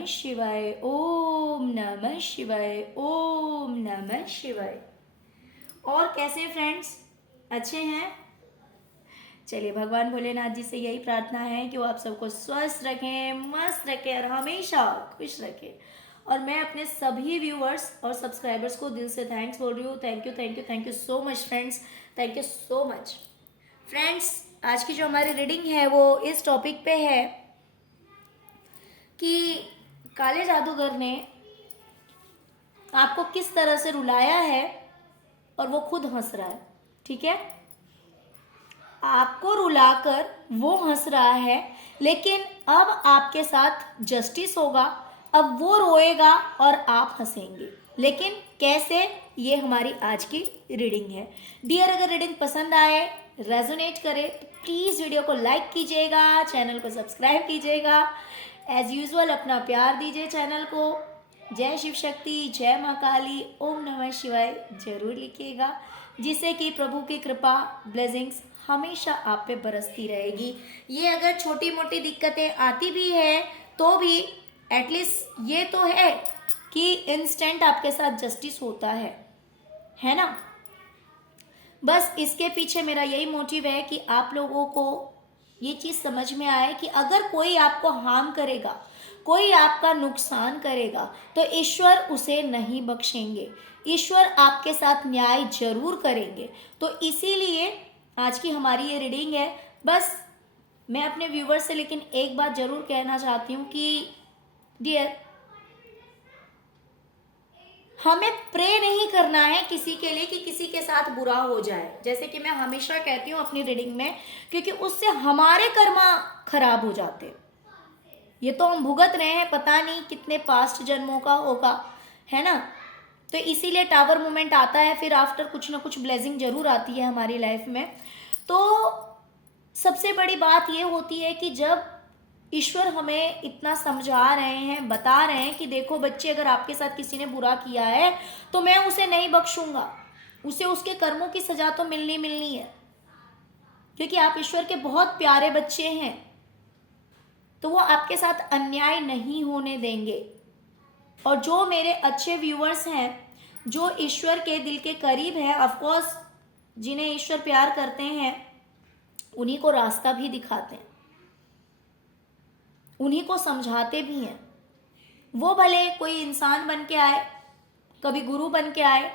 नमः शिवाय, ओम नमः शिवाय, ओम नमः शिवाय। और कैसे फ्रेंड्स, अच्छे हैं? चलिए, भगवान भोलेनाथ जी से यही प्रार्थना है कि वो आप सबको स्वस्थ रखें, मस्त रखें और हमेशा खुश रखें। और मैं अपने सभी व्यूअर्स और सब्सक्राइबर्स को दिल से थैंक्स बोल रही हूँ। Thank you thank you thank you so much friends, thank you so much. Friends, आज की जो हमारी रीडिंग है वो इस टॉपिक पे है कि काले जादूगर ने आपको किस तरह से रुलाया है और वो खुद हंस रहा है। ठीक है, आपको रुलाकर वो हंस रहा है, लेकिन अब आपके साथ जस्टिस होगा। अब वो रोएगा और आप हंसेंगे, लेकिन कैसे, ये हमारी आज की रीडिंग है। डियर, अगर रीडिंग पसंद आए, रेजोनेट करे, तो प्लीज वीडियो को लाइक कीजिएगा, चैनल को सब्सक्राइब कीजिएगा। एज यूजुअल अपना प्यार दीजिए चैनल को। जय शिव शक्ति, जय माँ काली, ओम नमः शिवाय जरूर लिखिएगा, जिससे कि प्रभु की कृपा, ब्लेसिंग्स हमेशा आप पे बरसती रहेगी। ये अगर छोटी मोटी दिक्कतें आती भी है तो भी एटलीस्ट ये तो है कि इंस्टेंट आपके साथ जस्टिस होता है ना। बस इसके पीछे मेरा यही मोटिव है कि आप लोगों को ये चीज़ समझ में आए कि अगर कोई आपको हार्म करेगा, कोई आपका नुकसान करेगा, तो ईश्वर उसे नहीं बख्शेंगे। ईश्वर आपके साथ न्याय जरूर करेंगे। तो इसीलिए आज की हमारी ये रीडिंग है। बस मैं अपने व्यूवर्स से लेकिन एक बात जरूर कहना चाहती हूँ कि डियर, हमें प्रे नहीं करना है किसी के लिए कि किसी के साथ बुरा हो जाए, जैसे कि मैं हमेशा कहती हूँ अपनी रीडिंग में, क्योंकि उससे हमारे कर्मा खराब हो जाते। ये तो हम भुगत रहे हैं, पता नहीं कितने पास्ट जन्मों का होगा, है ना। तो इसीलिए टावर मोमेंट आता है, फिर आफ्टर कुछ ना कुछ ब्लेसिंग जरूर आती है हमारी लाइफ में। तो सबसे बड़ी बात ये होती है कि जब ईश्वर हमें इतना समझा रहे हैं, बता रहे हैं कि देखो बच्चे, अगर आपके साथ किसी ने बुरा किया है तो मैं उसे नहीं बख्शूंगा, उसे उसके कर्मों की सजा तो मिलनी मिलनी है, क्योंकि आप ईश्वर के बहुत प्यारे बच्चे हैं, तो वो आपके साथ अन्याय नहीं होने देंगे। और जो मेरे अच्छे व्यूअर्स हैं, जो ईश्वर के दिल के करीब है, ऑफकोर्स जिन्हें ईश्वर प्यार करते हैं, उन्हीं को रास्ता भी दिखाते हैं, उन्हीं को समझाते भी हैं। वो भले कोई इंसान बन के आए, कभी गुरु बन के आए,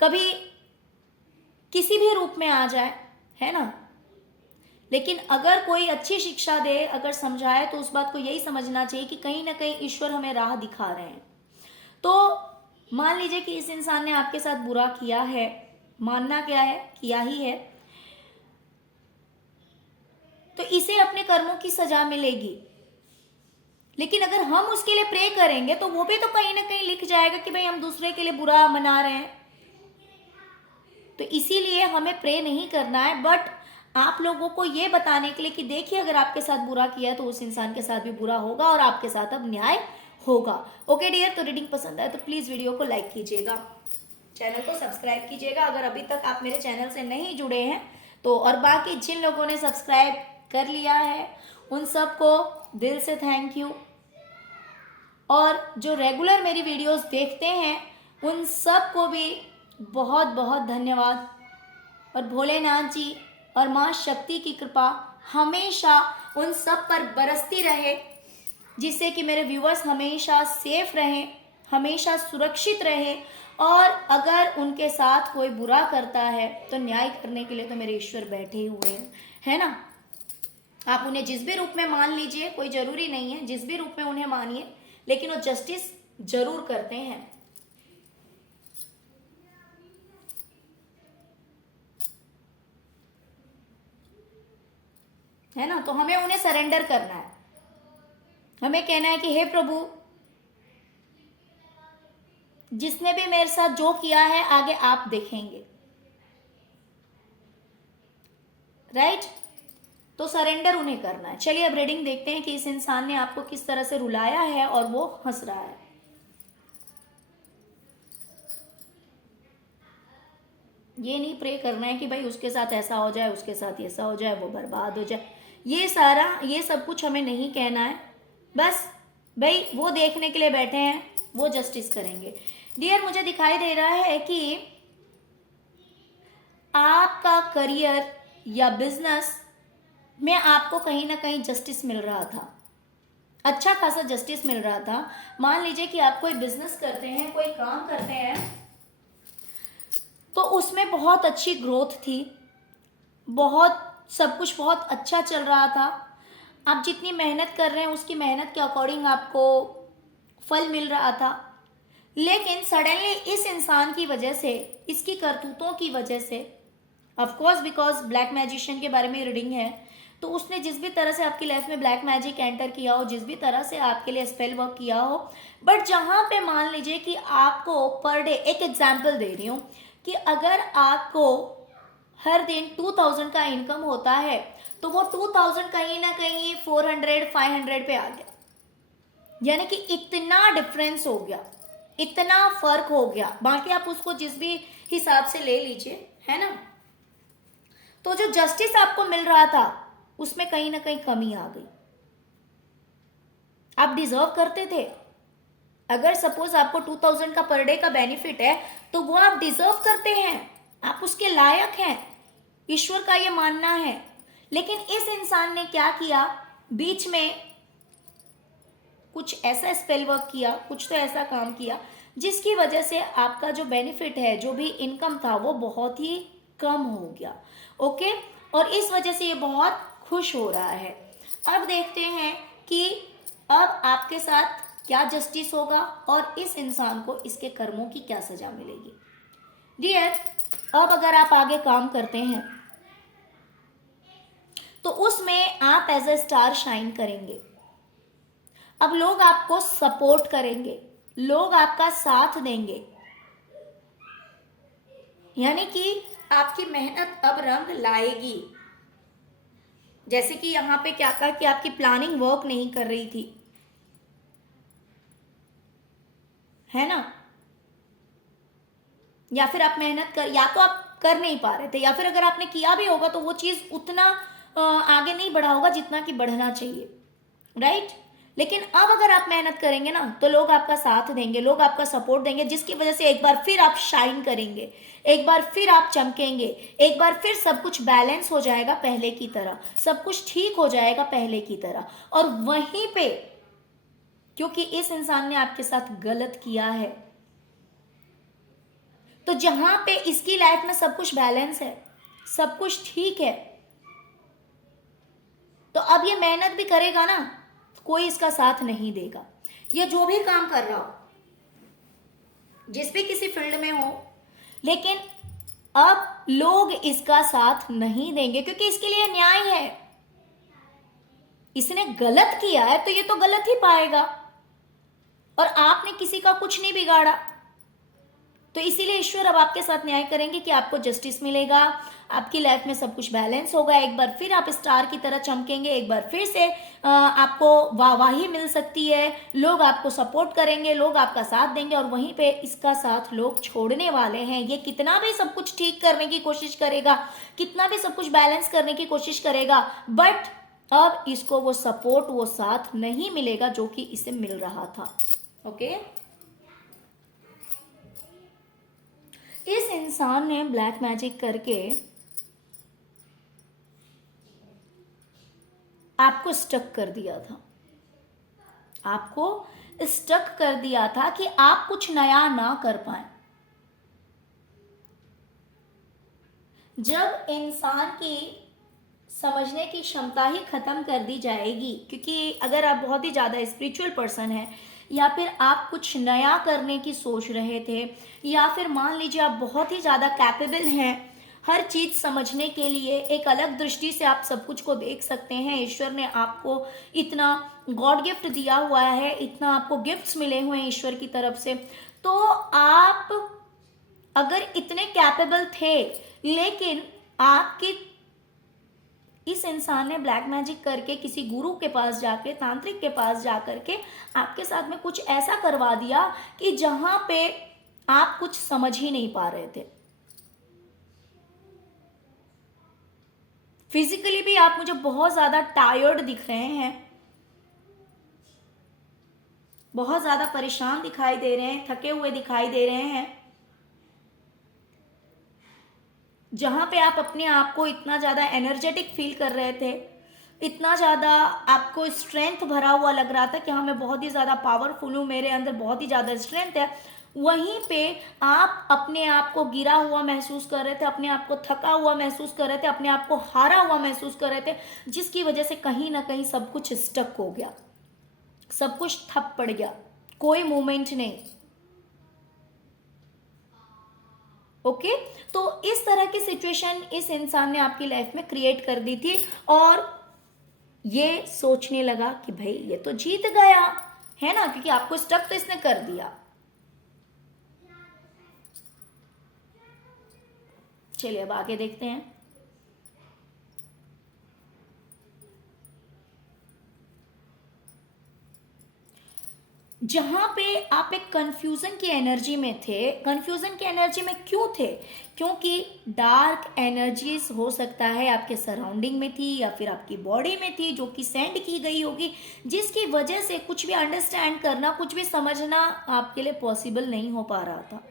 कभी किसी भी रूप में आ जाए, है ना। लेकिन अगर कोई अच्छी शिक्षा दे, अगर समझाए, तो उस बात को यही समझना चाहिए कि कहीं ना कहीं ईश्वर हमें राह दिखा रहे हैं। तो मान लीजिए कि इस इंसान ने आपके साथ बुरा किया है, मानना क्या है, किया ही है, तो इसे अपने कर्मों की सजा मिलेगी। लेकिन अगर हम उसके लिए प्रे करेंगे तो वो भी तो कहीं ना कहीं लिख जाएगा कि भाई हम दूसरे के लिए बुरा मना रहे हैं। तो इसीलिए हमें प्रे नहीं करना है, बट आप लोगों को ये बताने के लिए कि देखिए, अगर आपके साथ बुरा किया तो उस इंसान के साथ भी बुरा होगा और आपके साथ अब न्याय होगा। ओके डियर, तो रीडिंग पसंद आए तो प्लीज वीडियो को लाइक कीजिएगा, चैनल को सब्सक्राइब कीजिएगा अगर अभी तक आप मेरे चैनल से नहीं जुड़े हैं तो। और बाकी जिन लोगों ने सब्सक्राइब कर लिया है उन सबको दिल से थैंक यू। और जो रेगुलर मेरी वीडियोस देखते हैं उन सबको भी बहुत बहुत धन्यवाद। और भोलेनाथ जी और माँ शक्ति की कृपा हमेशा उन सब पर बरसती रहे, जिससे कि मेरे व्यूअर्स हमेशा सेफ रहें, हमेशा सुरक्षित रहें। और अगर उनके साथ कोई बुरा करता है तो न्याय करने के लिए तो मेरे ईश्वर बैठे हुए हैं, है ना। आप उन्हें जिस भी रूप में मान लीजिए, कोई जरूरी नहीं है जिस भी रूप में उन्हें मानिए, लेकिन वो जस्टिस जरूर करते हैं। है ना। तो हमें उन्हें सरेंडर करना है, हमें कहना है कि हे प्रभु, जिसने भी मेरे साथ जो किया है आगे आप देखेंगे, राइट। तो सरेंडर उन्हें करना है। चलिए अब रीडिंग देखते हैं कि इस इंसान ने आपको किस तरह से रुलाया है और वो हंस रहा है। ये नहीं प्रे करना है कि भाई उसके साथ ऐसा हो जाए, उसके साथ ऐसा हो जाए, वो बर्बाद हो जाए। ये सब कुछ हमें नहीं कहना है। बस भाई वो देखने के लिए बैठे हैं, वो जस्टिस करेंगे। डियर, मुझे दिखाई दे रहा है कि आपका करियर या बिजनेस में आपको कहीं ना कहीं जस्टिस मिल रहा था, अच्छा खासा जस्टिस मिल रहा था। मान लीजिए कि आप कोई बिजनेस करते हैं, कोई काम करते हैं, तो उसमें बहुत अच्छी ग्रोथ थी, बहुत सब कुछ बहुत अच्छा चल रहा था। आप जितनी मेहनत कर रहे हैं उसकी मेहनत के अकॉर्डिंग आपको फल मिल रहा था। लेकिन सडनली इस इंसान की वजह से, इसकी करतूतों की वजह से, of course because black magician के बारे में रीडिंग है, तो उसने जिस भी तरह से आपकी लाइफ में ब्लैक मैजिक एंटर किया हो, जिस भी तरह से आपके लिए स्पेल वर्क किया हो, बट जहां पे मान लीजिए कि आपको पर डे, एक एग्जांपल दे रही हूं, कि अगर आपको हर दिन 2000 का इनकम होता है, तो वो 2000 कहीं ना कहीं 400 500 पे आ गया, यानी कि इतना डिफरेंस हो गया, इतना फर्क हो गया। बाकी आप उसको जिस भी हिसाब से ले लीजिए, है ना। तो जो जस्टिस आपको मिल रहा था उसमें कहीं ना कहीं कमी आ गई। आप डिजर्व करते थे। अगर सपोज आपको 2000 का पर डे का बेनिफिट है, तो वो आप डिजर्व करते हैं, आप उसके लायक हैं, ईश्वर का ये मानना है। लेकिन इस इंसान ने क्या किया, बीच में कुछ ऐसा स्पेल वर्क किया, कुछ तो ऐसा काम किया जिसकी वजह से आपका जो बेनिफिट है, जो भी इनकम था, वो बहुत ही कम हो गया। ओके, और इस वजह से ये बहुत खुश हो रहा है। अब देखते हैं कि अब आपके साथ क्या जस्टिस होगा और इस इंसान को इसके कर्मों की क्या सजा मिलेगी। डियर, अब अगर आप आगे काम करते हैं तो उसमें आप एज ए स्टार शाइन करेंगे। अब लोग आपको सपोर्ट करेंगे, लोग आपका साथ देंगे, यानी कि आपकी मेहनत अब रंग लाएगी। जैसे कि यहां पे क्या कहा कि आपकी प्लानिंग वर्क नहीं कर रही थी, है ना, या फिर आप मेहनत कर, या तो आप कर नहीं पा रहे थे, या फिर अगर आपने किया भी होगा तो वो चीज उतना आगे नहीं बढ़ा होगा जितना कि बढ़ना चाहिए, राइट। लेकिन अब अगर आप मेहनत करेंगे ना, तो लोग आपका साथ देंगे, लोग आपका सपोर्ट देंगे, जिसकी वजह से एक बार फिर आप शाइन करेंगे, एक बार फिर आप चमकेंगे, एक बार फिर सब कुछ बैलेंस हो जाएगा पहले की तरह, सब कुछ ठीक हो जाएगा पहले की तरह। और वहीं पे, क्योंकि इस इंसान ने आपके साथ गलत किया है, तो जहां पे इसकी लाइफ में सब कुछ बैलेंस है, सब कुछ ठीक है, तो अब ये मेहनत भी करेगा ना, कोई इसका साथ नहीं देगा। ये जो भी काम कर रहा हो, जिस भी किसी फील्ड में हो, लेकिन अब लोग इसका साथ नहीं देंगे, क्योंकि इसके लिए न्याय है। इसने गलत किया है तो ये तो गलत ही पाएगा, और आपने किसी का कुछ नहीं बिगाड़ा। तो इसीलिए ईश्वर अब आपके साथ न्याय करेंगे कि आपको जस्टिस मिलेगा, आपकी लाइफ में सब कुछ बैलेंस होगा, एक बार फिर आप स्टार की तरह चमकेंगे, एक बार फिर से आपको वाहवाही मिल सकती है, लोग आपको सपोर्ट करेंगे, लोग आपका साथ देंगे, और वहीं पे इसका साथ लोग छोड़ने वाले हैं। ये कितना भी सब कुछ ठीक करने की कोशिश करेगा, कितना भी सब कुछ बैलेंस करने की कोशिश करेगा, बट अब इसको वो सपोर्ट, वो साथ नहीं मिलेगा जो कि इसे मिल रहा था। ओके, इस इंसान ने ब्लैक मैजिक करके आपको स्टक कर दिया था, आपको स्टक कर दिया था कि आप कुछ नया ना कर पाए। जब इंसान की समझने की क्षमता ही खत्म कर दी जाएगी, क्योंकि अगर आप बहुत ही ज्यादा स्पिरिचुअल पर्सन हैं, या फिर आप कुछ नया करने की सोच रहे थे, या फिर मान लीजिए आप बहुत ही ज्यादा कैपेबल हैं हर चीज समझने के लिए, एक अलग दृष्टि से आप सब कुछ को देख सकते हैं, ईश्वर ने आपको इतना गॉड गिफ्ट दिया हुआ है, इतना आपको गिफ्ट्स मिले हुए हैं ईश्वर की तरफ से, तो आप अगर इतने कैपेबल थे, लेकिन आपकी इस इंसान ने ब्लैक मैजिक करके किसी गुरु के पास जाके, तांत्रिक के पास जाकर के आपके साथ में कुछ ऐसा करवा दिया कि जहां पे आप कुछ समझ ही नहीं पा रहे थे। फिजिकली भी आप मुझे बहुत ज्यादा टायर्ड दिख रहे हैं, बहुत ज्यादा परेशान दिखाई दे रहे हैं, थके हुए दिखाई दे रहे हैं। जहां पे आप अपने आप को इतना ज्यादा एनर्जेटिक फील कर रहे थे, इतना ज्यादा आपको स्ट्रेंथ भरा हुआ लग रहा था कि हाँ मैं बहुत ही ज्यादा पावरफुल हूँ, मेरे अंदर बहुत ही ज्यादा स्ट्रेंथ है, वहीं पे आप अपने आप को गिरा हुआ महसूस कर रहे थे, अपने आप को थका हुआ महसूस कर रहे थे, अपने आप को हारा हुआ महसूस कर रहे थे, जिसकी वजह से कहीं ना कहीं सब कुछ स्टक हो गया, सब कुछ ठप पड़ गया, कोई मूवमेंट नहीं। ओके तो इस तरह की सिचुएशन इस इंसान ने आपकी लाइफ में क्रिएट कर दी थी, और ये सोचने लगा कि भाई ये तो जीत गया है ना, क्योंकि आपको स्टक तो इसने कर दिया। चलिए अब आगे देखते हैं। जहां पे आप एक कंफ्यूजन की एनर्जी में थे, कंफ्यूजन की एनर्जी में क्यों थे? क्योंकि डार्क एनर्जीज हो सकता है आपके सराउंडिंग में थी या फिर आपकी बॉडी में थी, जो कि सेंड की गई होगी, जिसकी वजह से कुछ भी अंडरस्टैंड करना, कुछ भी समझना आपके लिए पॉसिबल नहीं हो पा रहा था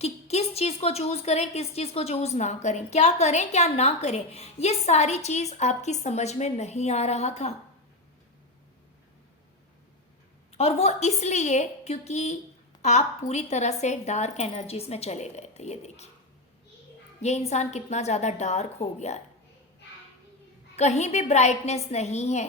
कि किस चीज को चूज करें, किस चीज को चूज ना करें, क्या करें क्या ना करें, ये सारी चीज आपकी समझ में नहीं आ रहा था। और वो इसलिए क्योंकि आप पूरी तरह से डार्क एनर्जीज में चले गए थे। ये देखिए, ये इंसान कितना ज्यादा डार्क हो गया है, कहीं भी ब्राइटनेस नहीं है,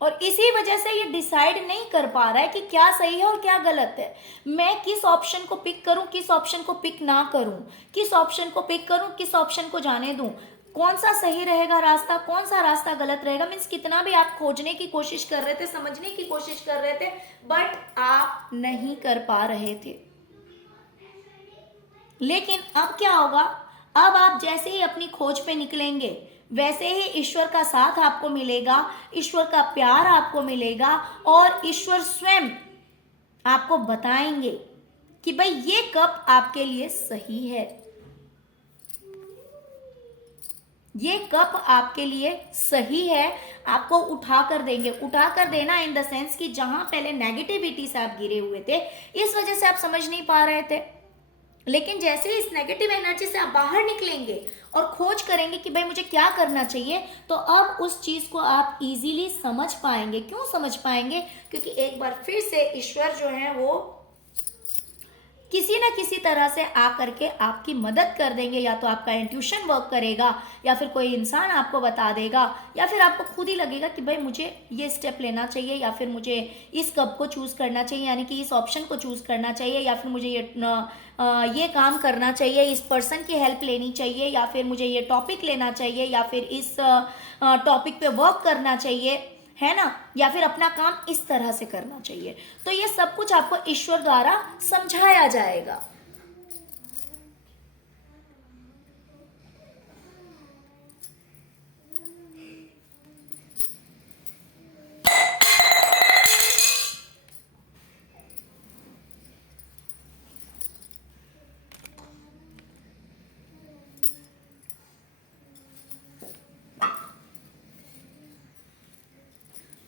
और इसी वजह से ये डिसाइड नहीं कर पा रहा है कि क्या सही है और क्या गलत है। मैं किस ऑप्शन को पिक करूं, किस ऑप्शन को पिक ना करूं, किस ऑप्शन को पिक करूं, किस ऑप्शन को जाने दूं, कौन सा सही रहेगा रास्ता, कौन सा रास्ता गलत रहेगा। मीन्स कितना भी आप खोजने की कोशिश कर रहे थे, समझने की कोशिश कर रहे थे, बट आप नहीं कर पा रहे थे। लेकिन अब क्या होगा, अब आप जैसे ही अपनी खोज पे निकलेंगे, वैसे ही ईश्वर का साथ आपको मिलेगा, ईश्वर का प्यार आपको मिलेगा, और ईश्वर स्वयं आपको बताएंगे कि भाई ये कप आपके लिए सही है, ये कप आपके लिए सही है। आपको उठा कर देंगे, उठा कर देना इन द सेंस कि जहां पहले नेगेटिविटी से आप गिरे हुए थे, इस वजह से आप समझ नहीं पा रहे थे, लेकिन जैसे इस नेगेटिव एनर्जी से आप बाहर निकलेंगे और खोज करेंगे कि भाई मुझे क्या करना चाहिए, तो अब उस चीज को आप इजीली समझ पाएंगे। क्यों समझ पाएंगे? क्योंकि एक बार फिर से ईश्वर जो है वो किसी ना किसी तरह से आकर के आपकी मदद कर देंगे। या तो आपका इंट्यूशन वर्क करेगा, या फिर कोई इंसान आपको बता देगा, या फिर आपको खुद ही लगेगा कि भाई मुझे ये स्टेप लेना चाहिए, या फिर मुझे इस कप को चूज करना चाहिए, यानी कि इस ऑप्शन को चूज करना चाहिए, या फिर मुझे ये काम करना चाहिए, इस पर्सन की हेल्प लेनी चाहिए, या फिर मुझे ये टॉपिक लेना चाहिए, या फिर इस टॉपिक पे वर्क करना चाहिए, है ना, या फिर अपना काम इस तरह से करना चाहिए। तो ये सब कुछ आपको ईश्वर द्वारा समझाया जाएगा।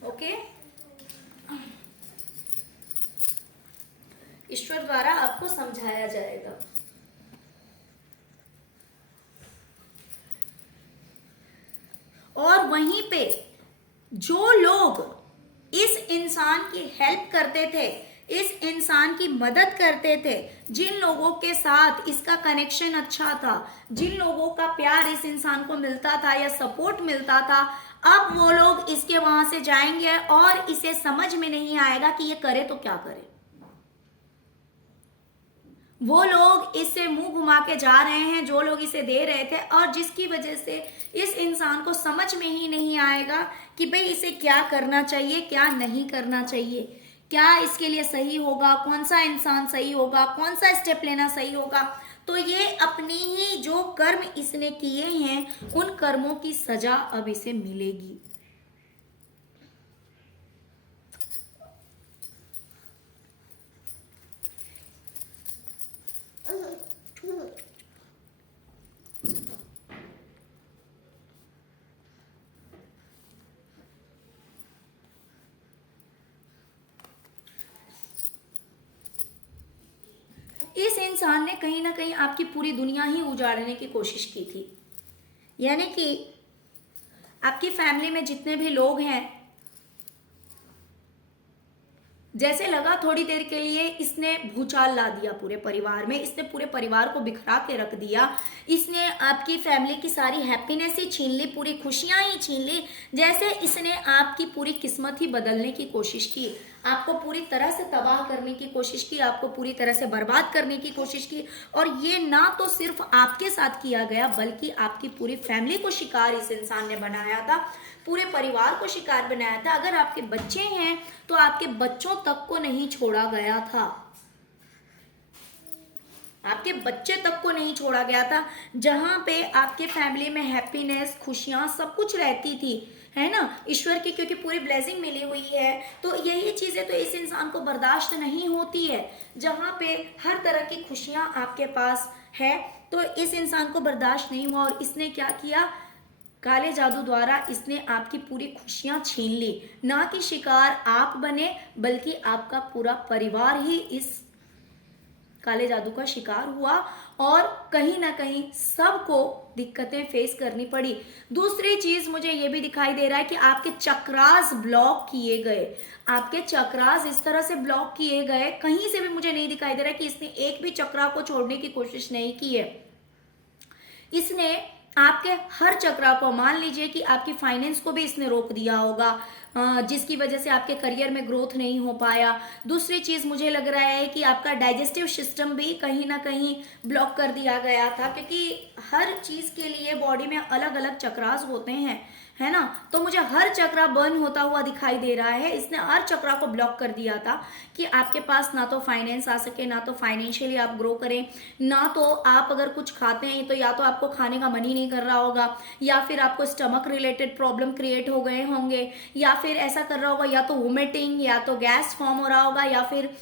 ओके, ईश्वर द्वारा आपको समझाया जाएगा। और वहीं पे जो लोग इस इंसान की हेल्प करते थे, इस इंसान की मदद करते थे, जिन लोगों के साथ इसका कनेक्शन अच्छा था, जिन लोगों का प्यार इस इंसान को मिलता था या सपोर्ट मिलता था, अब वो लोग इसके वहां से जाएंगे और इसे समझ में नहीं आएगा कि ये करे तो क्या करे। वो लोग इससे मुंह घुमा के जा रहे हैं, जो लोग इसे दे रहे थे, और जिसकी वजह से इस इंसान को समझ में ही नहीं आएगा कि भाई इसे क्या करना चाहिए, क्या नहीं करना चाहिए, क्या इसके लिए सही होगा, कौन सा इंसान सही होगा, कौन सा स्टेप लेना सही होगा। तो ये अपनी ही जो कर्म इसने किए हैं, उन कर्मों की सजा अब इसे मिलेगी। इस इंसान ने कहीं ना कहीं आपकी पूरी दुनिया ही उजाड़ने की कोशिश की थी। यानी कि आपकी फैमिली में जितने भी लोग हैं, जैसे लगा थोड़ी देर के लिए इसने भूचाल ला दिया पूरे परिवार में, इसने पूरे परिवार को बिखरा के रख दिया, इसने आपकी फैमिली की सारी हैप्पीनेस ही छीन ली, पूरी खुशियां ही छीन ली। जैसे इसने आपकी पूरी किस्मत ही बदलने की कोशिश की, आपको पूरी तरह से तबाह करने की कोशिश की, आपको पूरी तरह से बर्बाद करने की कोशिश की। और ये ना तो सिर्फ आपके साथ किया गया, बल्कि आपकी पूरी फैमिली को शिकार इस इंसान ने बनाया था, पूरे परिवार को शिकार बनाया था। अगर आपके बच्चे हैं तो आपके बच्चों तक को नहीं छोड़ा गया था, आपके बच्चे तक को नहीं छोड़ा गया था। जहां पे आपके फैमिली में हैप्पीनेस, खुशियां, सब कुछ रहती थी, है ना, ईश्वर की क्योंकि पूरी ब्लेसिंग मिली हुई है, तो यही चीजें तो इस इंसान को बर्दाश्त नहीं होती है। जहां पे हर तरह की खुशियां आपके पास है तो इस इंसान को बर्दाश्त नहीं हुआ, और इसने क्या किया, काले जादू द्वारा इसने आपकी पूरी खुशियां छीन ली। ना कि शिकार आप बने, बल्कि आपका पूरा परिवार ही इस काले जादू का शिकार हुआ, और कहीं ना कहीं सबको दिक्कतें फेस करनी पड़ी। दूसरी चीज मुझे ये भी दिखाई दे रहा है कि आपके चक्रास ब्लॉक किए गए, आपके चक्रास इस तरह से ब्लॉक किए गए, कहीं से भी मुझे नहीं दिखाई दे रहा है कि इसने एक भी चक्रा को छोड़ने की कोशिश नहीं की है। इसने आपके हर चक्रा को, मान लीजिए कि आपकी फाइनेंस को भी इसने रोक दिया होगा, जिसकी वजह से आपके करियर में ग्रोथ नहीं हो पाया। दूसरी चीज मुझे लग रहा है कि आपका डाइजेस्टिव सिस्टम भी कहीं ना कहीं ब्लॉक कर दिया गया था, क्योंकि हर चीज के लिए बॉडी में अलग अलग चक्रास होते हैं, है ना। तो मुझे हर चक्रा बर्न होता हुआ दिखाई दे रहा है। इसने हर चक्रा को ब्लॉक कर दिया था कि आपके पास ना तो फाइनेंस आ सके, ना तो फाइनेंशियली आप ग्रो करें, ना तो आप अगर कुछ खाते हैं तो या तो आपको खाने का मन ही नहीं कर रहा होगा, या फिर आपको स्टमक रिलेटेड प्रॉब्लम क्रिएट हो गए होंगे, या फिर ऐसा कर रहा होगा, या तो वोमिटिंग, या तो गैस फॉर्म हो रहा होगा, या फिर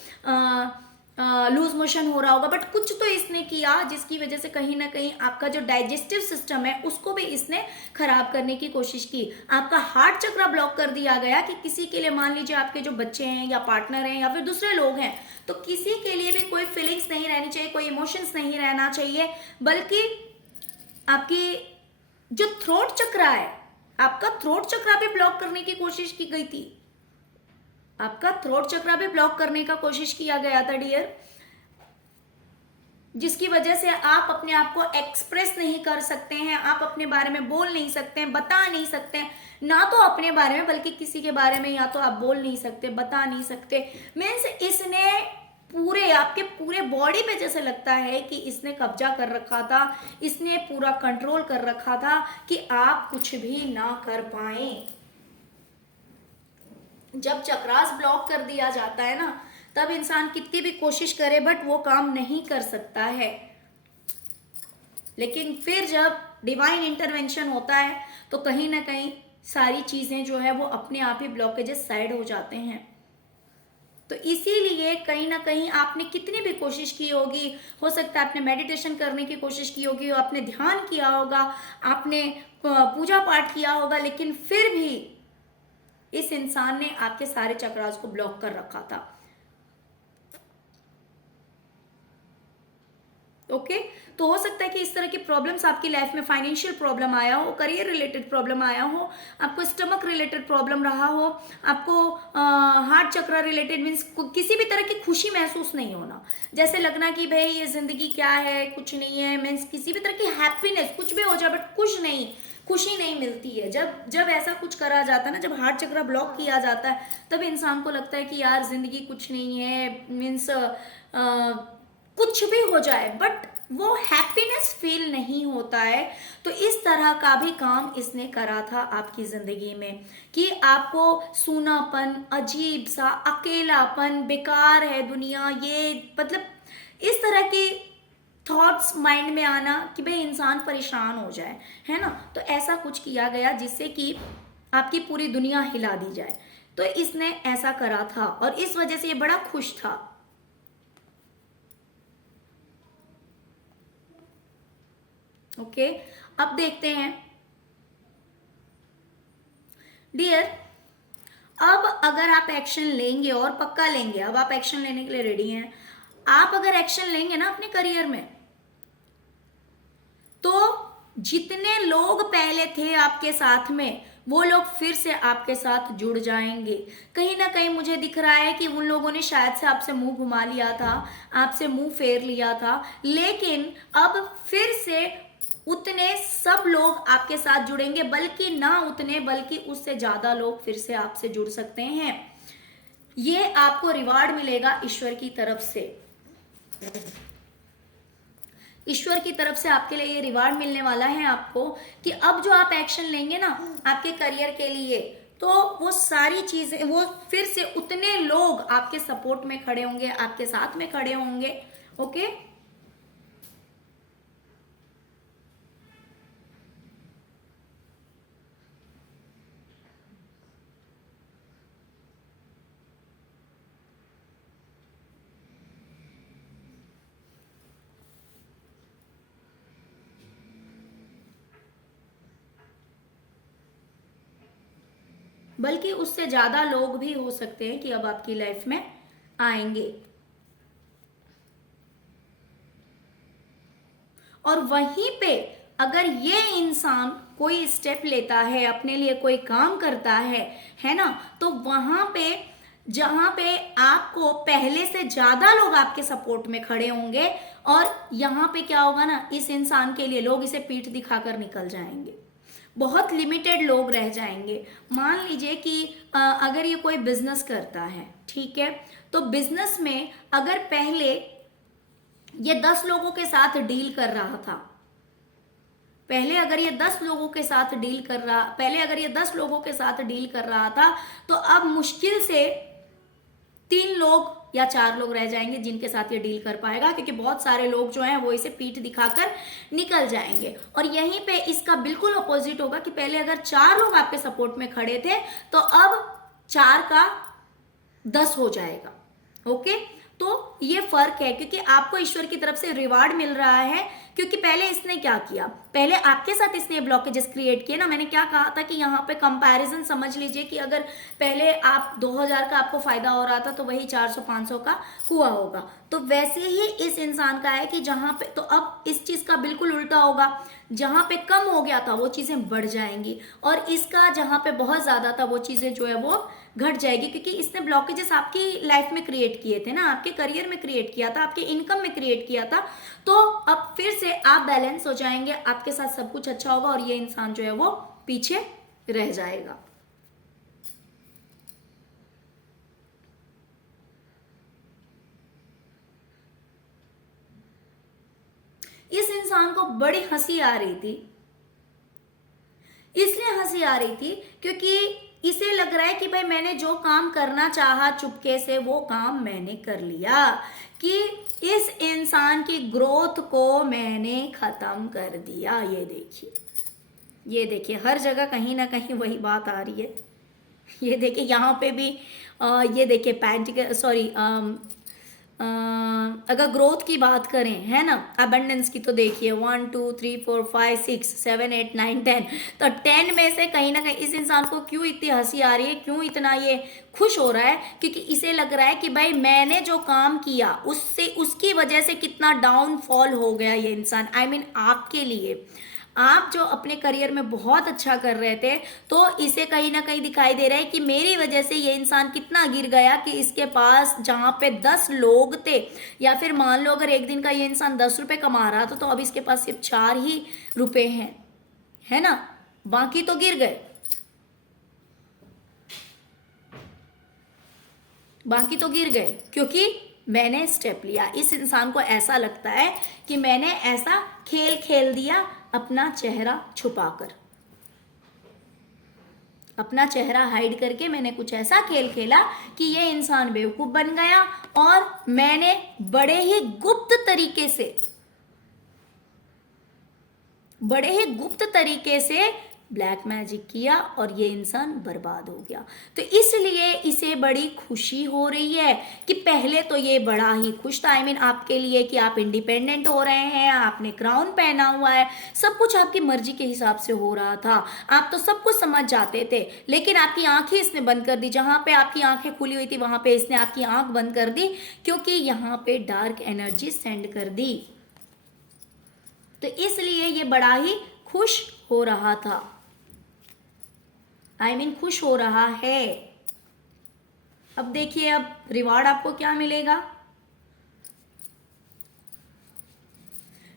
लूज मोशन हो रहा होगा। बट कुछ तो इसने किया जिसकी वजह से कहीं ना कहीं आपका जो डाइजेस्टिव सिस्टम है उसको भी इसने खराब करने की कोशिश की। आपका हार्ट चक्र ब्लॉक कर दिया गया कि किसी के लिए, मान लीजिए आपके जो बच्चे हैं या पार्टनर हैं या फिर दूसरे लोग हैं, तो किसी के लिए भी कोई फीलिंग्स नहीं रहनी चाहिए, कोई इमोशंस नहीं रहना चाहिए, बल्कि आपकी जो थ्रोट चक्र है, आपका थ्रोट चक्र भी ब्लॉक करने की कोशिश की गई थी, आपका थ्रोट चक्र भी ब्लॉक करने का कोशिश किया गया था डियर, जिसकी वजह से आप अपने आप को एक्सप्रेस नहीं कर सकते हैं, आप अपने बारे में बोल नहीं सकते हैं, बता नहीं सकते हैं, ना तो अपने बारे में बल्कि किसी के बारे में या तो आप बोल नहीं सकते, बता नहीं सकते। मीन्स इसने पूरे आपके पूरे बॉडी पे जैसे लगता है कि इसने कब्जा कर रखा था, इसने पूरा कंट्रोल कर रखा था कि आप कुछ भी ना कर पाए। जब चक्रास ब्लॉक कर दिया जाता है ना, तब इंसान कितनी भी कोशिश करे बट वो काम नहीं कर सकता है। लेकिन फिर जब डिवाइन इंटरवेंशन होता है तो कहीं ना कहीं सारी चीजें जो है वो अपने आप ही ब्लॉकेजेस साइड हो जाते हैं। तो इसीलिए कहीं ना कहीं आपने कितनी भी कोशिश की होगी, हो सकता है आपने मेडिटेशन करने की कोशिश की होगी, आपने ध्यान किया होगा, आपने पूजा पाठ किया होगा, लेकिन फिर भी इस इंसान ने आपके सारे चक्रास को ब्लॉक कर रखा था। ओके, तो हो सकता है कि इस तरह की प्रॉब्लम्स आपकी लाइफ में, फाइनेंशियल प्रॉब्लम आया हो, करियर रिलेटेड प्रॉब्लम आया हो, आपको स्टमक रिलेटेड प्रॉब्लम रहा हो, आपको हार्ट चक्र रिलेटेड, मीन्स किसी भी तरह की खुशी महसूस नहीं होना, जैसे लगना कि भाई ये जिंदगी क्या है, कुछ नहीं है, मीन्स किसी भी तरह की हैप्पीनेस, कुछ भी हो जाए बट खुशी नहीं मिलती है। जब ऐसा कुछ करा जाता है ना, जब हार्ट चक्र ब्लॉक किया जाता है, तब इंसान को लगता है कि यार जिंदगी कुछ नहीं है, मीन्स कुछ भी हो जाए बट वो हैप्पीनेस फील नहीं होता है। तो इस तरह का भी काम इसने करा था आपकी जिंदगी में कि आपको सूनापन, अजीब सा अकेलापन, बेकार है दुनिया, ये मतलब इस तरह की थॉट्स माइंड में आना कि भाई इंसान परेशान हो जाए, है ना। तो ऐसा कुछ किया गया जिससे कि आपकी पूरी दुनिया हिला दी जाए। तो इसने ऐसा करा था और इस वजह से ये बड़ा खुश था। ओके, अब देखते हैं डियर, अब अगर आप एक्शन लेंगे और पक्का लेंगे, अब आप एक्शन लेने के लिए रेडी हैं, आप अगर एक्शन लेंगे ना अपने करियर में, तो जितने लोग पहले थे आपके साथ में वो लोग फिर से आपके साथ जुड़ जाएंगे। कहीं ना कहीं मुझे दिख रहा है कि उन लोगों ने शायद से आपसे मुंह घुमा लिया था, आपसे मुंह फेर लिया था, लेकिन अब फिर से उतने सब लोग आपके साथ जुड़ेंगे, बल्कि ना उतने बल्कि उससे ज्यादा लोग फिर से आपसे जुड़ सकते हैं। ये आपको रिवार्ड मिलेगा ईश्वर की तरफ से। ईश्वर की तरफ से आपके लिए ये रिवार्ड मिलने वाला है आपको कि अब जो आप एक्शन लेंगे ना आपके करियर के लिए, तो वो सारी चीजें, वो फिर से उतने लोग आपके सपोर्ट में खड़े होंगे, आपके साथ में खड़े होंगे। ओके, बल्कि उससे ज्यादा लोग भी हो सकते हैं कि अब आपकी लाइफ में आएंगे। और वहीं पे अगर ये इंसान कोई स्टेप लेता है, अपने लिए कोई काम करता है ना, तो वहां पे जहां पे आपको पहले से ज्यादा लोग आपके सपोर्ट में खड़े होंगे, और यहां पे क्या होगा ना, इस इंसान के लिए लोग इसे पीठ दिखाकर निकल जाएंगे, बहुत लिमिटेड लोग रह जाएंगे। मान लीजिए कि अगर ये कोई बिजनेस करता है, ठीक है, तो बिजनेस में अगर पहले ये 10 लोगों के साथ डील कर रहा था, पहले अगर ये 10 लोगों के साथ डील कर रहा था, तो अब मुश्किल से 3 लोग या 4 लोग रह जाएंगे जिनके साथ ये डील कर पाएगा, क्योंकि बहुत सारे लोग जो हैं वो इसे पीठ दिखाकर निकल जाएंगे। और यहीं पे इसका बिल्कुल अपोजिट होगा कि पहले अगर 4 लोग आपके सपोर्ट में खड़े थे, तो अब 4 का 10 हो जाएगा। ओके, तो ये फर्क है, क्योंकि आपको ईश्वर की तरफ से रिवार्ड मिल रहा है, क्योंकि पहले इसने क्या किया, पहले आपके साथ इसने ब्लॉकेजेस क्रिएट किए ना। मैंने क्या कहा था कि यहाँ पे कंपैरिजन समझ लीजिए कि अगर पहले आप 2000 का आपको फायदा हो रहा था, तो वही 400-500 का हुआ होगा। तो वैसे ही इस इंसान का है कि जहां पे, तो अब इस चीज का बिल्कुल उल्टा होगा, जहां पे कम हो गया था वो चीजें बढ़ जाएंगी, और इसका जहां पे बहुत ज्यादा था वो चीजें जो है वो घट जाएगी, क्योंकि इसने ब्लॉकेजेस आपकी लाइफ में क्रिएट किए थे ना, आपके करियर में क्रिएट किया था, आपके इनकम में क्रिएट किया था। तो अब फिर से आप बैलेंस हो जाएंगे, आपके साथ सब कुछ अच्छा होगा, और ये इंसान जो है वो पीछे रह जाएगा। इस इंसान को बड़ी हंसी आ रही थी, इसलिए हंसी आ रही थी क्योंकि इसे लग रहा है कि भाई मैंने जो काम करना चाहा चुपके से वो काम मैंने कर लिया, कि इस इंसान की ग्रोथ को मैंने खत्म कर दिया। ये देखिए हर जगह कहीं ना कहीं वही बात आ रही है। ये देखिए यहाँ पे भी ये देखिए अगर ग्रोथ की बात करें, है ना, अबंडेंस की, तो देखिए 1 2 3 4 5 6 7 8 9 10, तो 10 में से कहीं ना कहीं इस इंसान को क्यों इतनी हंसी आ रही है, क्यों इतना ये खुश हो रहा है, क्योंकि इसे लग रहा है कि भाई मैंने जो काम किया उससे, उसकी वजह से कितना डाउनफॉल हो गया ये इंसान। आई मीन आपके लिए, आप जो अपने करियर में बहुत अच्छा कर रहे थे, तो इसे कहीं ना कहीं दिखाई दे रहा है कि मेरी वजह से ये इंसान कितना गिर गया, कि इसके पास जहां पे 10 लोग थे, या फिर मान लो अगर एक दिन का ये इंसान 10 रुपए कमा रहा था, तो अब इसके पास सिर्फ 4 ही रुपए हैं, है ना, बाकी तो गिर गए, क्योंकि मैंने स्टेप लिया। इस इंसान को ऐसा लगता है कि मैंने ऐसा खेल खेल दिया, अपना चेहरा छुपाकर, अपना चेहरा हाइड करके मैंने कुछ ऐसा खेल खेला कि ये इंसान बेवकूफ बन गया, और मैंने बड़े ही गुप्त तरीके से ब्लैक मैजिक किया और ये इंसान बर्बाद हो गया। तो इसलिए इसे बड़ी खुशी हो रही है कि पहले तो ये बड़ा ही खुश था, आपके लिए कि आप इंडिपेंडेंट हो रहे हैं, आपने क्राउन पहना हुआ है, सब कुछ आपकी मर्जी के हिसाब से हो रहा था, आप तो सब कुछ समझ जाते थे। लेकिन आपकी आंखें इसने बंद कर दी, जहां पे आपकी आंखें खुली हुई थी वहां पे इसने आपकी आंख बंद कर दी, क्योंकि यहाँ पे डार्क एनर्जी सेंड कर दी। तो इसलिए ये बड़ा ही खुश हो रहा था, खुश हो रहा है। अब देखिए, अब रिवॉर्ड आपको क्या मिलेगा।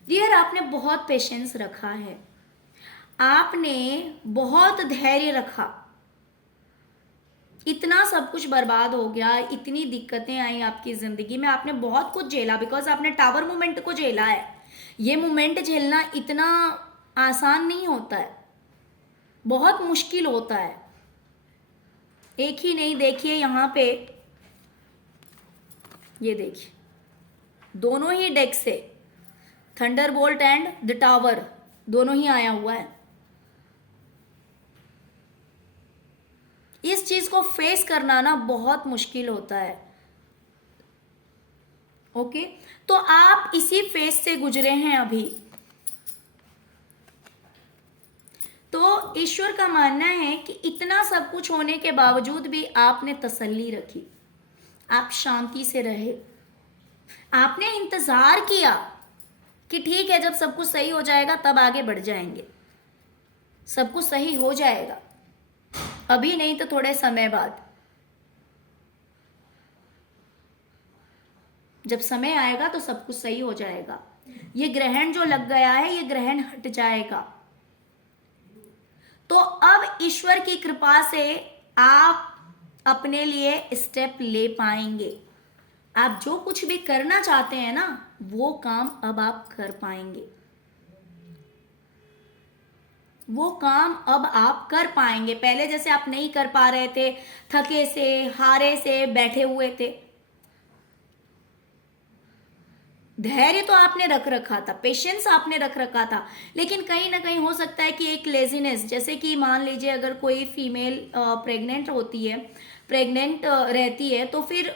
डियर, आपने बहुत पेशेंस रखा है, आपने बहुत धैर्य रखा, इतना सब कुछ बर्बाद हो गया, इतनी दिक्कतें आई आपकी जिंदगी में, आपने बहुत कुछ झेला, बिकॉज आपने टावर मूवमेंट को झेला है। ये मूवमेंट झेलना इतना आसान नहीं होता है, बहुत मुश्किल होता है। एक ही नहीं, देखिए यहां पे, ये देखिए दोनों ही डेक से थंडरबोल्ट एंड द टावर दोनों ही आया हुआ है। इस चीज को फेस करना ना बहुत मुश्किल होता है। ओके, तो आप इसी फेस से गुजरे हैं अभी। तो ईश्वर का मानना है कि इतना सब कुछ होने के बावजूद भी आपने तसल्ली रखी, आप शांति से रहे, आपने इंतजार किया कि ठीक है, जब सब कुछ सही हो जाएगा तब आगे बढ़ जाएंगे, सब कुछ सही हो जाएगा, अभी नहीं तो थोड़े समय बाद, जब समय आएगा तो सब कुछ सही हो जाएगा। ये ग्रहण जो लग गया है, ये ग्रहण हट जाएगा। तो अब ईश्वर की कृपा से आप अपने लिए स्टेप ले पाएंगे। आप जो कुछ भी करना चाहते हैं ना, वो काम अब आप कर पाएंगे, वो काम अब आप कर पाएंगे। पहले जैसे आप नहीं कर पा रहे थे, थके से, हारे से बैठे हुए थे। धैर्य तो आपने रख रखा था, पेशेंस आपने रख रखा था, लेकिन कहीं ना कहीं हो सकता है कि एक लेजीनेस, जैसे कि मान लीजिए अगर कोई फीमेल प्रेग्नेंट होती है, प्रेग्नेंट रहती है, तो फिर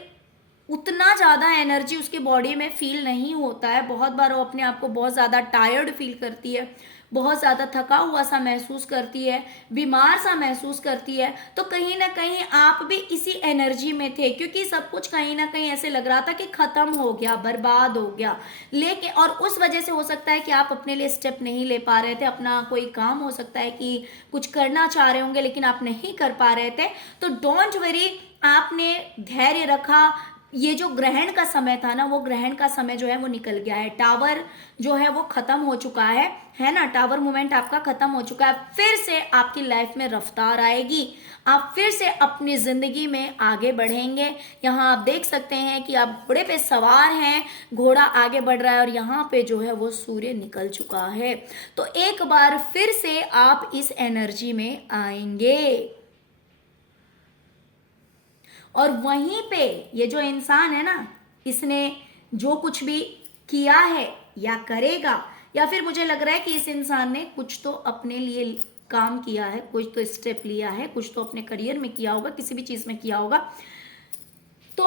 उतना ज़्यादा एनर्जी उसके बॉडी में फील नहीं होता है। बहुत बार वो अपने आप को बहुत ज़्यादा टायर्ड फील करती है, बहुत ज़्यादा थका हुआ सा महसूस करती है, बीमार सा महसूस करती है। तो कहीं ना कहीं आप भी इसी एनर्जी में थे, क्योंकि सब कुछ कहीं ना कहीं ऐसे लग रहा था कि ख़त्म हो गया, बर्बाद हो गया। लेकिन और उस वजह से हो सकता है कि आप अपने लिए स्टेप नहीं ले पा रहे थे, अपना कोई काम हो सकता है कि कुछ करना चाह रहे होंगे लेकिन आप नहीं कर पा रहे थे। तो डोंट वरी, आपने धैर्य रखा। ये जो ग्रहण का समय था ना, वो ग्रहण का समय जो है वो निकल गया है, टावर जो है वो खत्म हो चुका है ना, टावर मूवमेंट आपका खत्म हो चुका है। फिर से आपकी लाइफ में रफ्तार आएगी, आप फिर से अपनी जिंदगी में आगे बढ़ेंगे। यहाँ आप देख सकते हैं कि आप घोड़े पे सवार हैं, घोड़ा आगे बढ़ रहा है और यहाँ पे जो है वो सूर्य निकल चुका है। तो एक बार फिर से आप इस एनर्जी में आएंगे, और वहीं पे ये जो इंसान है ना, इसने जो कुछ भी किया है या करेगा, या फिर मुझे लग रहा है कि इस इंसान ने कुछ तो अपने लिए काम किया है, कुछ तो स्टेप लिया है, कुछ तो अपने करियर में किया होगा, किसी भी चीज में किया होगा। तो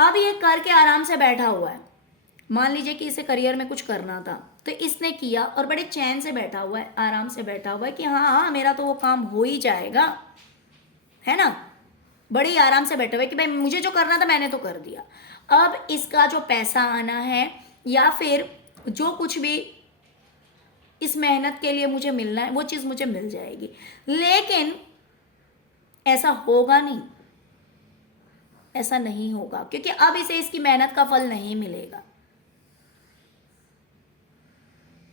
अब ये करके आराम से बैठा हुआ है। मान लीजिए कि इसे करियर में कुछ करना था, तो इसने किया और बड़े चैन से बैठा हुआ है, आराम से बैठा हुआ है कि हाँ हाँ मेरा तो वो काम हो ही जाएगा, है ना। बड़ी आराम से बैठे हुए कि भाई मुझे जो करना था मैंने तो कर दिया, अब इसका जो पैसा आना है या फिर जो कुछ भी इस मेहनत के लिए मुझे मिलना है वो चीज मुझे मिल जाएगी। लेकिन ऐसा होगा नहीं, ऐसा नहीं होगा, क्योंकि अब इसे इसकी मेहनत का फल नहीं मिलेगा।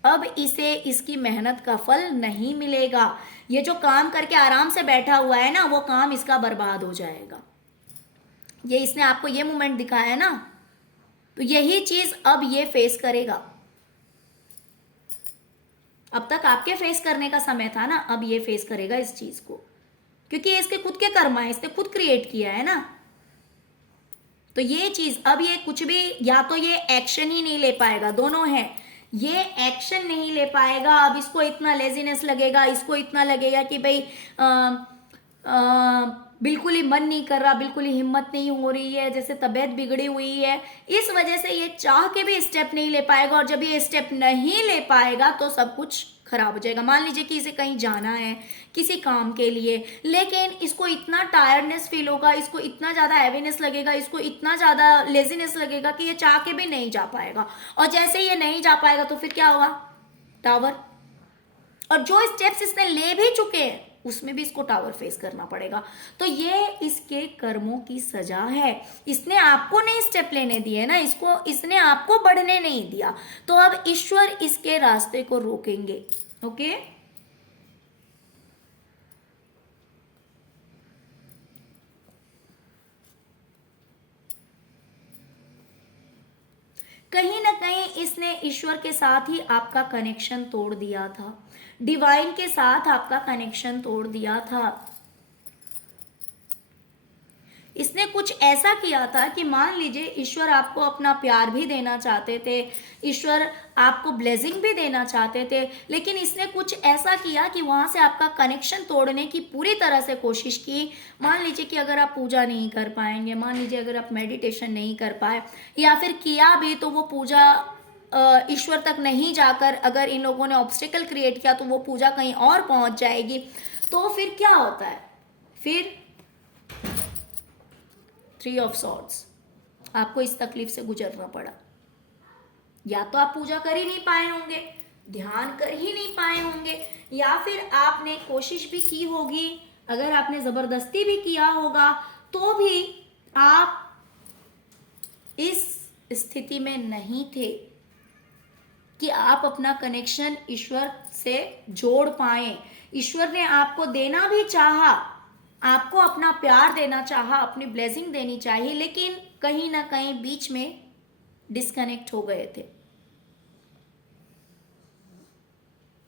अब इसे इसकी मेहनत का फल नहीं मिलेगा। ये जो काम करके आराम से बैठा हुआ है ना, वो काम इसका बर्बाद हो जाएगा। ये इसने आपको ये मोमेंट दिखाया है ना, तो यही चीज अब ये फेस करेगा। अब तक आपके फेस करने का समय था ना, अब ये फेस करेगा इस चीज को, क्योंकि ये इसके खुद के कर्म है, इसने खुद क्रिएट किया है ना। तो ये चीज अब ये कुछ भी, या तो ये एक्शन ही नहीं ले पाएगा, दोनों है, ये एक्शन नहीं ले पाएगा। अब इसको इतना लेजीनेस लगेगा, इसको इतना लगेगा कि भाई बिल्कुल ही मन नहीं कर रहा, बिल्कुल ही हिम्मत नहीं हो रही है, जैसे तबीयत बिगड़ी हुई है, इस वजह से ये चाह के भी स्टेप नहीं ले पाएगा। और जब ये स्टेप नहीं ले पाएगा तो सब कुछ खराब हो जाएगा। मान लीजिए कि इसे कहीं जाना है किसी काम के लिए, लेकिन इसको इतना टायर्डनेस फील होगा, इसको इतना ज्यादा हैवीनेस लगेगा, इसको इतना ज्यादा लेजीनेस लगेगा कि ये चाह के भी नहीं जा पाएगा। और जैसे ये नहीं जा पाएगा तो फिर क्या होगा? टावर। और जो स्टेप्स इसने ले भी चुके हैं उसमें भी इसको टावर फेस करना पड़ेगा। तो ये इसके कर्मों की सजा है। इसने आपको नहीं स्टेप लेने दिए ना, इसने आपको बढ़ने नहीं दिया, तो अब ईश्वर इसके रास्ते को रोकेंगे। ओके, कहीं ना कहीं इसने ईश्वर के साथ ही आपका कनेक्शन तोड़ दिया था, डिवाइन के साथ आपका कनेक्शन तोड़ दिया था। इसने कुछ ऐसा किया था कि मान लीजिए ईश्वर आपको अपना प्यार भी देना चाहते थे, ईश्वर आपको ब्लेसिंग भी देना चाहते थे, लेकिन इसने कुछ ऐसा किया कि वहां से आपका कनेक्शन तोड़ने की पूरी तरह से कोशिश की। मान लीजिए कि अगर आप पूजा नहीं कर पाएंगे, मान लीजिए अगर आप मेडिटेशन नहीं कर पाए, या फिर किया भी तो वो पूजा ईश्वर तक नहीं जाकर अगर इन लोगों ने ऑब्स्टिकल क्रिएट किया तो वो पूजा कहीं और पहुंच जाएगी। तो फिर क्या होता है? फिर 3 ऑफ सॉर्ड्स, आपको इस तकलीफ से गुजरना पड़ा। या तो आप पूजा कर ही नहीं पाए होंगे, ध्यान कर ही नहीं पाए होंगे, या फिर आपने कोशिश भी की होगी, अगर आपने जबरदस्ती भी किया होगा तो भी आप इस स्थिति में नहीं थे कि आप अपना कनेक्शन ईश्वर से जोड़ पाए। ईश्वर ने आपको देना भी चाहा, आपको अपना प्यार देना चाहा, अपनी ब्लेसिंग देनी चाहिए, लेकिन कहीं ना कहीं बीच में डिस्कनेक्ट हो गए थे,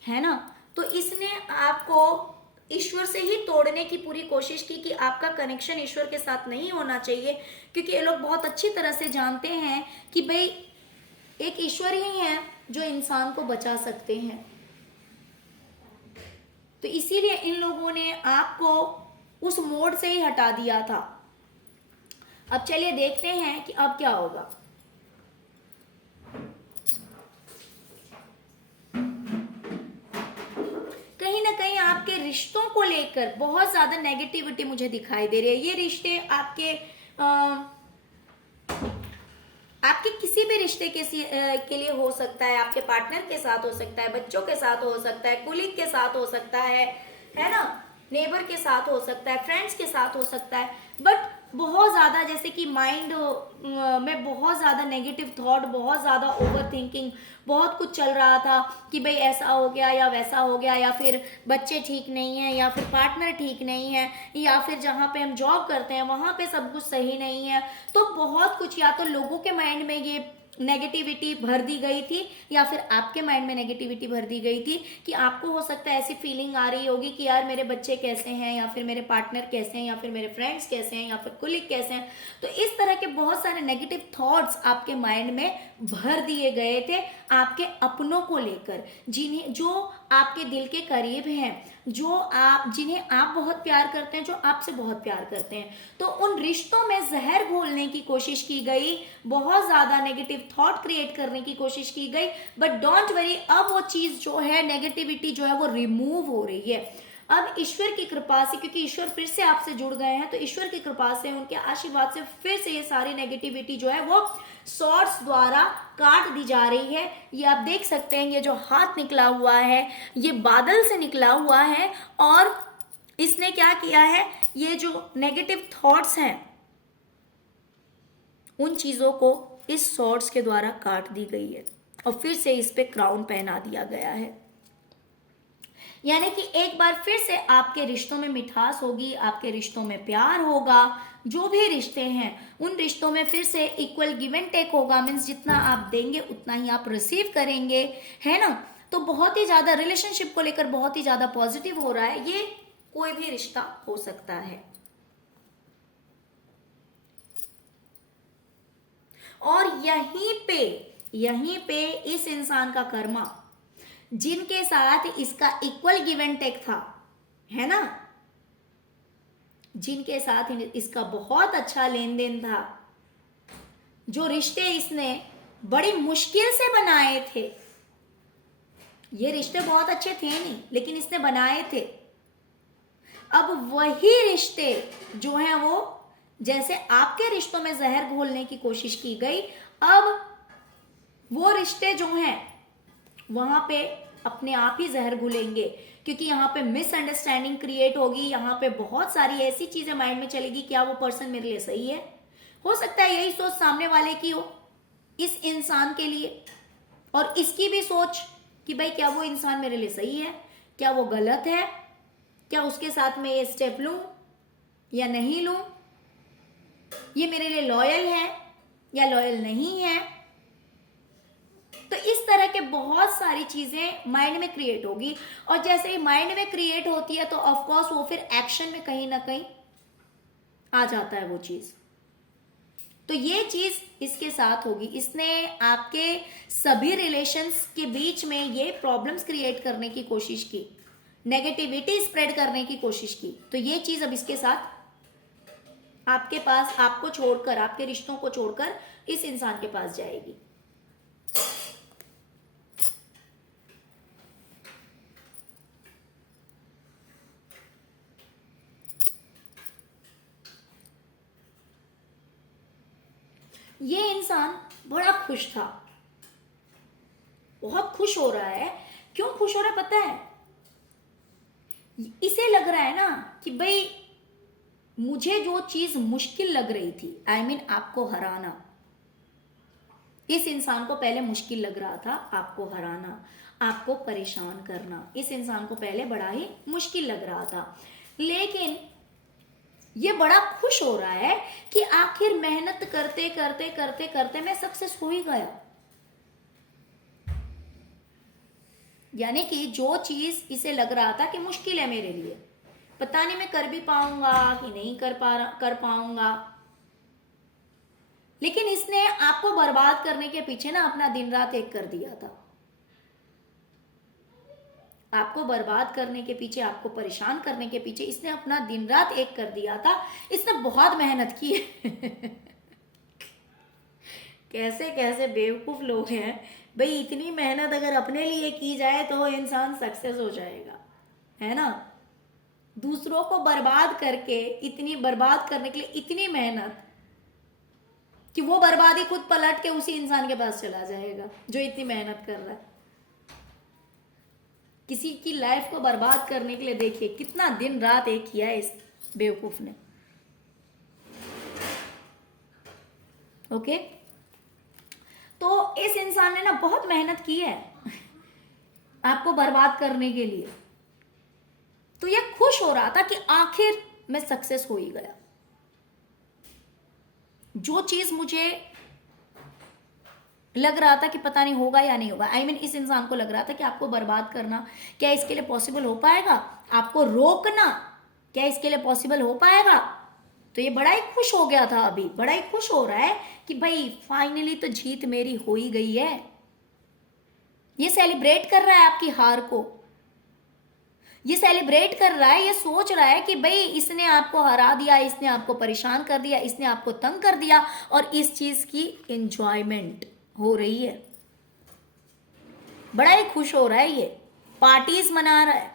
है ना। तो इसने आपको ईश्वर से ही तोड़ने की पूरी कोशिश की कि आपका कनेक्शन ईश्वर के साथ नहीं होना चाहिए, क्योंकि ये लोग बहुत अच्छी तरह से जानते हैं कि भाई एक ईश्वर ही है जो इंसान को बचा सकते हैं। तो इसीलिए इन लोगों ने आपको उस मोड से ही हटा दिया था। अब चलिए देखते हैं कि अब क्या होगा। कहीं ना कहीं आपके रिश्तों को लेकर बहुत ज्यादा नेगेटिविटी मुझे दिखाई दे रही है। ये रिश्ते आपके किसी भी रिश्ते के लिए हो सकता है, आपके पार्टनर के साथ हो सकता है, बच्चों के साथ हो सकता है, कुलीग के साथ हो सकता है ना, नेबर के साथ हो सकता है, फ्रेंड्स के साथ हो सकता है। बट बहुत ज़्यादा जैसे कि माइंड में बहुत ज़्यादा नेगेटिव थॉट, बहुत ज़्यादा ओवर थिंकिंग, बहुत कुछ चल रहा था कि भाई ऐसा हो गया या वैसा हो गया, या फिर बच्चे ठीक नहीं है, या फिर पार्टनर ठीक नहीं है, या फिर जहाँ पे हम जॉब करते हैं वहाँ पे सब कुछ सही नहीं है। तो बहुत कुछ, या तो लोगों के माइंड में ये नेगेटिविटी भर दी गई थी, या फिर आपके माइंड में नेगेटिविटी भर दी गई थी कि आपको हो सकता है ऐसी फीलिंग आ रही होगी कि यार मेरे बच्चे कैसे हैं, या फिर मेरे पार्टनर कैसे हैं, या फिर मेरे फ्रेंड्स कैसे हैं, या फिर कुलीग कैसे हैं। तो इस तरह के बहुत सारे नेगेटिव थॉट्स आपके माइंड में भर दिए गए थे आपके अपनों को लेकर, जो आपके दिल के करीब हैं, जिन्हें आप बहुत प्यार करते हैं, जो आपसे बहुत प्यार करते हैं। तो उन रिश्तों में जहर घोलने की कोशिश की गई, बहुत ज्यादा नेगेटिव थॉट क्रिएट करने की कोशिश की गई। बट डोंट वरी, अब वो चीज जो है, नेगेटिविटी जो है वो रिमूव हो रही है। अब ईश्वर की कृपा से, क्योंकि ईश्वर फिर से आपसे जुड़ गए हैं, तो ईश्वर की कृपा से, उनके आशीर्वाद से फिर से ये सारी नेगेटिविटी जो है वो सॉर्ड्स द्वारा काट दी जा रही है। ये आप देख सकते हैं, ये जो हाथ निकला हुआ है ये बादल से निकला हुआ है, और इसने क्या किया है, ये जो नेगेटिव थॉट्स हैं उन चीजों को इस सॉर्ड्स के द्वारा काट दी गई है, और फिर से इस पे क्राउन पहना दिया गया है। यानी कि एक बार फिर से आपके रिश्तों में मिठास होगी, आपके रिश्तों में प्यार होगा, जो भी रिश्ते हैं उन रिश्तों में फिर से इक्वल गिव एंड टेक होगा। मीन्स जितना आप देंगे उतना ही आप रिसीव करेंगे, है ना। तो बहुत ही ज्यादा रिलेशनशिप को लेकर बहुत ही ज्यादा पॉजिटिव हो रहा है। ये कोई भी रिश्ता हो सकता है। और यहीं पे यहीं पे इस इंसान का कर्मा, जिनके साथ इसका इक्वल गिव एंड टेक था, है ना, जिनके साथ इसका बहुत अच्छा लेन देन था, जो रिश्ते इसने बड़ी मुश्किल से बनाए थे, ये रिश्ते बहुत अच्छे थे नहीं लेकिन इसने बनाए थे, अब वही रिश्ते जो हैं वो, जैसे आपके रिश्तों में जहर घोलने की कोशिश की गई, अब वो रिश्ते जो हैं वहां पे अपने आप ही जहर घुलेंगे, क्योंकि यहाँ पे मिसअंडरस्टैंडिंग क्रिएट होगी, यहाँ पे बहुत सारी ऐसी चीजें माइंड में चलेगी, क्या वो पर्सन मेरे लिए सही है। हो सकता है यही सोच सामने वाले की हो इस इंसान के लिए, और इसकी भी सोच कि भाई क्या वो इंसान मेरे लिए सही है, क्या वो गलत है, क्या उसके साथ में ये स्टेप लूं या नहीं लूं, ये मेरे लिए लॉयल है या लॉयल नहीं है। तो इस तरह के बहुत सारी चीजें माइंड में क्रिएट होगी, और जैसे ही माइंड में क्रिएट होती है तो ऑफ कोर्स वो फिर एक्शन में कहीं ना कहीं आ जाता है वो चीज। तो ये चीज इसके साथ होगी, इसने आपके सभी रिलेशंस के बीच में ये प्रॉब्लम्स क्रिएट करने की कोशिश की, नेगेटिविटी स्प्रेड करने की कोशिश की। तो ये चीज अब इसके साथ आपके पास, आपको छोड़कर, आपके रिश्तों को छोड़कर इस इंसान के पास जाएगी। ये इंसान बड़ा खुश था, बहुत खुश हो रहा है। क्यों खुश हो रहा है पता है? इसे लग रहा है ना कि भाई मुझे जो चीज मुश्किल लग रही थी, आई मीन आपको हराना, इस इंसान को पहले मुश्किल लग रहा था आपको हराना, आपको परेशान करना, इस इंसान को पहले बड़ा ही मुश्किल लग रहा था, लेकिन ये बड़ा खुश हो रहा है कि आखिर मेहनत करते करते करते करते मैं सक्सेस हो ही गया। यानी कि जो चीज इसे लग रहा था कि मुश्किल है मेरे लिए, पता नहीं मैं कर भी पाऊंगा कि नहीं कर पाऊंगा, लेकिन इसने आपको बर्बाद करने के पीछे ना अपना दिन रात एक कर दिया था। आपको बर्बाद करने के पीछे, आपको परेशान करने के पीछे इसने अपना दिन रात एक कर दिया था। इसने बहुत मेहनत की है। कैसे कैसे बेवकूफ लोग हैं भाई, इतनी मेहनत अगर अपने लिए की जाए तो इंसान सक्सेस हो जाएगा, है ना। दूसरों को बर्बाद करके, इतनी बर्बाद करने के लिए इतनी मेहनत कि वो बर्बादी खुद पलट के उसी इंसान के पास चला जाएगा जो इतनी मेहनत कर रहा है। किसी की लाइफ को बर्बाद करने के लिए देखिए कितना दिन रात एक किया है इस बेवकूफ ने। ओके, तो इस इंसान ने ना बहुत मेहनत की है आपको बर्बाद करने के लिए। तो ये खुश हो रहा था कि आखिर मैं सक्सेस हो ही गया। जो चीज मुझे लग रहा था कि पता नहीं होगा या नहीं होगा, आई मीन इस इंसान को लग रहा था कि आपको बर्बाद करना क्या इसके लिए पॉसिबल हो पाएगा, आपको रोकना क्या इसके लिए पॉसिबल हो पाएगा। तो ये बड़ा ही खुश हो गया था, अभी बड़ा ही खुश हो रहा है कि भाई फाइनली तो जीत मेरी हो ही गई है। ये सेलिब्रेट कर रहा है आपकी हार को, ये सेलिब्रेट कर रहा है, ये सोच रहा है कि भाई इसने आपको हरा दिया, इसने आपको परेशान कर दिया, इसने आपको तंग कर दिया, और इस चीज की एंजॉयमेंट हो रही है। बड़ा ही खुश हो रहा है, ये पार्टीज मना रहा है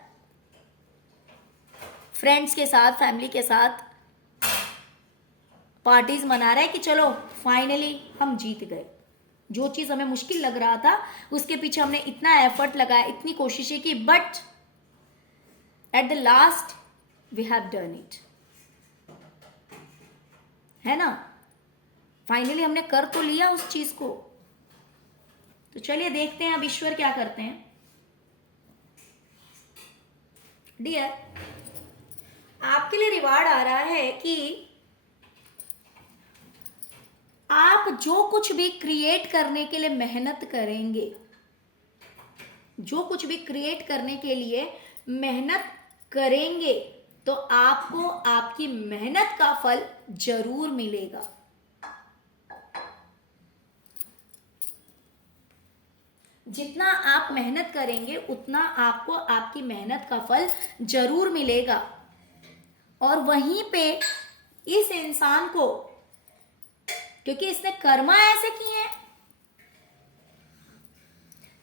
फ्रेंड्स के साथ, फैमिली के साथ पार्टीज मना रहा है कि चलो फाइनली हम जीत गए। जो चीज हमें मुश्किल लग रहा था उसके पीछे हमने इतना एफर्ट लगाया, इतनी कोशिशें की, but at the last we have done it, है ना। फाइनली हमने कर तो लिया उस चीज को। तो चलिए देखते हैं अब ईश्वर क्या करते हैं। डियर, आपके लिए रिवार्ड आ रहा है कि आप जो कुछ भी क्रिएट करने के लिए मेहनत करेंगे, जो कुछ भी क्रिएट करने के लिए मेहनत करेंगे, तो आपको आपकी मेहनत का फल जरूर मिलेगा। जितना आप मेहनत करेंगे उतना आपको आपकी मेहनत का फल जरूर मिलेगा। और वहीं पे इस इंसान को, क्योंकि इसने कर्म ऐसे किए हैं,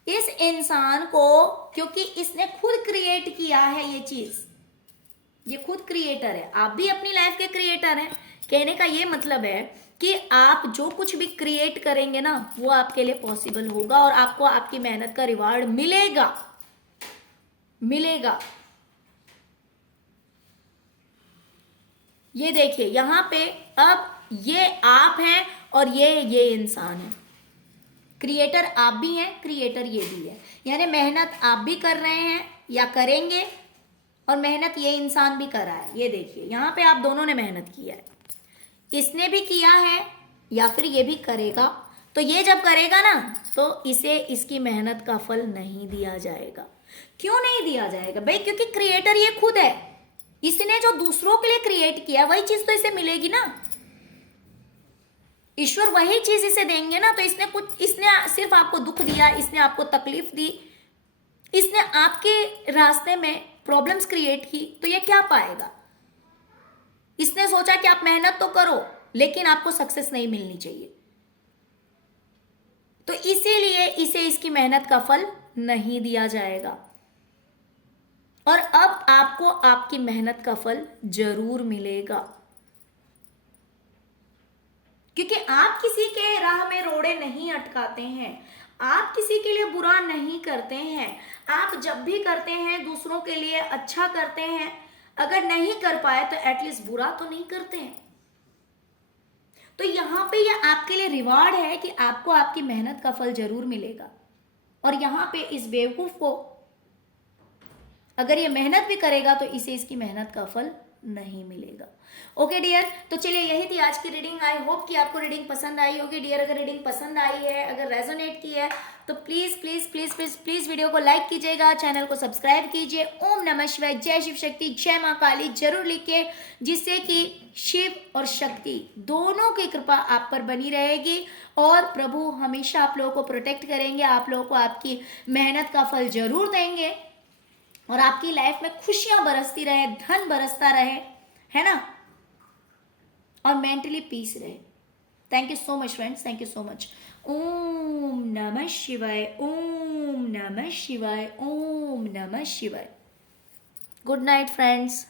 इस इंसान को, क्योंकि इसने खुद क्रिएट किया है ये चीज, ये खुद क्रिएटर है। आप भी अपनी लाइफ के क्रिएटर हैं। कहने का ये मतलब है कि आप जो कुछ भी क्रिएट करेंगे ना, वो आपके लिए पॉसिबल होगा और आपको आपकी मेहनत का रिवार्ड मिलेगा, मिलेगा। ये देखिए यहां पे, अब ये आप हैं और ये इंसान है। क्रिएटर आप भी हैं, क्रिएटर ये भी है। यानी मेहनत आप भी कर रहे हैं या करेंगे, और मेहनत ये इंसान भी कर रहा है। ये देखिए यहां पे आप दोनों ने मेहनत किया है, इसने भी किया है या फिर ये भी करेगा। तो ये जब करेगा ना, तो इसे इसकी मेहनत का फल नहीं दिया जाएगा। क्यों नहीं दिया जाएगा भाई? क्योंकि क्रिएटर ये खुद है। इसने जो दूसरों के लिए क्रिएट किया वही चीज तो इसे मिलेगी ना। ईश्वर वही चीज इसे देंगे ना। तो इसने सिर्फ आपको दुख दिया, इसने आपको तकलीफ दी, इसने आपके रास्ते में प्रॉब्लम्स क्रिएट की, तो ये क्या पाएगा? इसने सोचा कि आप मेहनत तो करो लेकिन आपको सक्सेस नहीं मिलनी चाहिए, तो इसीलिए इसे इसकी मेहनत का फल नहीं दिया जाएगा। और अब आपको आपकी मेहनत का फल जरूर मिलेगा, क्योंकि आप किसी के राह में रोड़े नहीं अटकाते हैं, आप किसी के लिए बुरा नहीं करते हैं। आप जब भी करते हैं दूसरों के लिए अच्छा करते हैं। अगर नहीं कर पाए तो एटलीस्ट बुरा तो नहीं करते हैं। तो यहां पे ये आपके लिए रिवार्ड है कि आपको आपकी मेहनत का फल जरूर मिलेगा। और यहां पे इस बेवकूफ को, अगर ये मेहनत भी करेगा तो इसे इसकी मेहनत का फल नहीं मिलेगा। ओके डियर, तो चलिए यही थी आज की रीडिंग। आई होप कि आपको रीडिंग पसंद आई होगी डियर। अगर रीडिंग पसंद आई है, अगर रेजोनेट की है, तो please please please please please video को लाइक कीजिएगा, चैनल को सब्सक्राइब कीजिए। ओम नमः शिवाय, जय शिव शक्ति, जय मां काली जरूर लिखिए, जिससे कि शिव और शक्ति दोनों की कृपा आप पर बनी रहेगी और प्रभु हमेशा आप लोगों को प्रोटेक्ट करेंगे, आप लोगों को आपकी मेहनत का फल जरूर देंगे और आपकी लाइफ में खुशियां बरसती रहे, धन बरसता रहे, है ना, और मेंटली पीस रहे। Thank you so much friends, thank you so much. ओम नमः शिवाय, ओम नमः शिवाय, ओम नमः शिवाय। Good night friends.